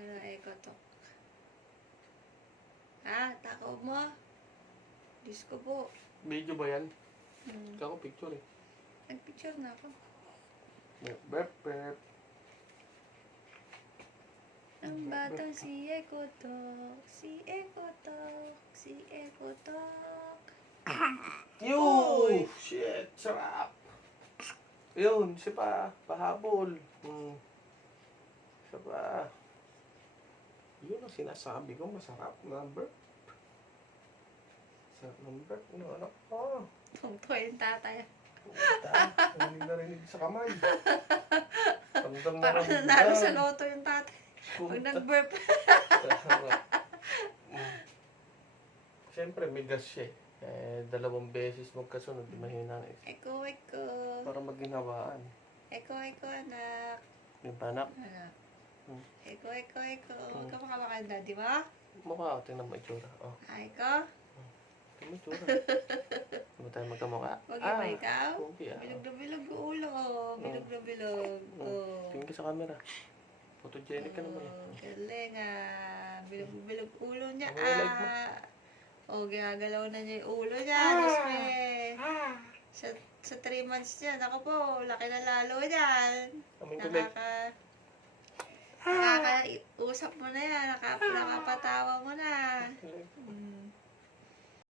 Ano, ekotok. Ah, takaw mo. Diyos ko po. Video ba yan? Hmm. Ikaw ko picture eh. Nag-picture na ako. Bep, bep. Ang batang si Ekotok, si Ekotok, si Ekotok. Yo! Shit! Sarap! Yun, siya pa. Pahabol. Siya pa. Yun ang sinasabi ko. Masarap na burp. Sarap ng burp. Ano, anak ko. Tungto yung tatay. Hindi narinig sa kamay. Ramdam na Parang ramdam. nanalo sa loto yung tatay. Pag nag-burp. Siyempre, may gas siya eh. 2 beses magkasunod, mahina na eh. Eko, eko. Para maginhawaan. Eko, eko, anak. Yung panak, Anak. Hmm. Eko, eko, eko. Huwag ka makamakanda, di ba? mukha ko, tingnan mo itsura. Oh, Ah, eko. tingnan mo itsura. Hindi ba tayo magkamukha? Huwag ba ikaw? Okay ah. Bilog na bilog yung ulo. Bilog na bilog. Oh. Tingin ka sa camera. Photogenic ka naman Oh, eh. galing ah. Bilog na bilog ulo niya Ano yung like mo? Oh, ginagalaw na niya yung ulo niya. Diyos me. Sa 3 months niya, ako po, laki na lalo niyan. Amin ko like. Nakaka-usap mo na yan. Nakapatawa mo na. Mm.